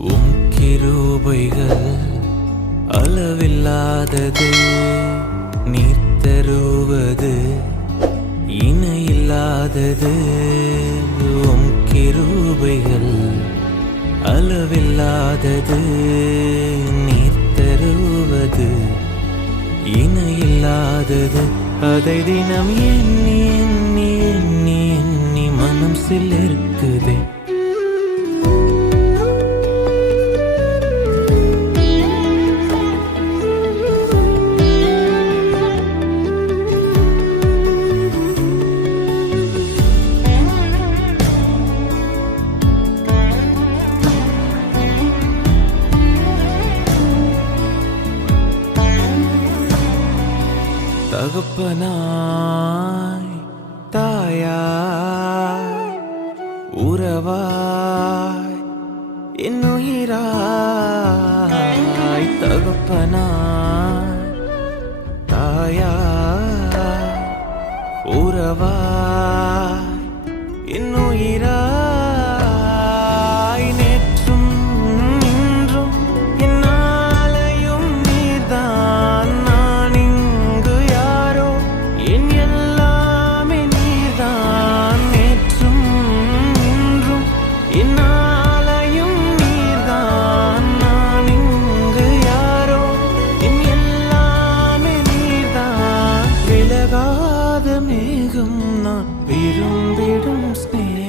உம் கிருபைகள் அளவில்லாதது, நீர் தருவது இணையில்லாதது. உம் கிருபைகள் அளவில்லாதது, நீர் தருவது இணையில்லாதது. அதை தினம் எண்ணி எண்ணி எண்ணி எண்ணி மனம் சிலிர்க்குதே. தகப்பனாய் தாயாய் உறவாய் என்னுயிராய். தகப்பனாய் தாயாய் உறவாய் என்னுயிராய். நேற்றும் இன்றும் என்னாலையும் நீர்தான். நான் இங்கு யாரோ, என் எல்லாமே நீர்தான். நேற்றும் இன்றும் என்னாலையும் நீர்தான். நான் இங்கு யாரோ, என் எல்லாமே நீர்தான். விலகாத மேகம் நான் விரும்பிடும் ஸ்நேகம்.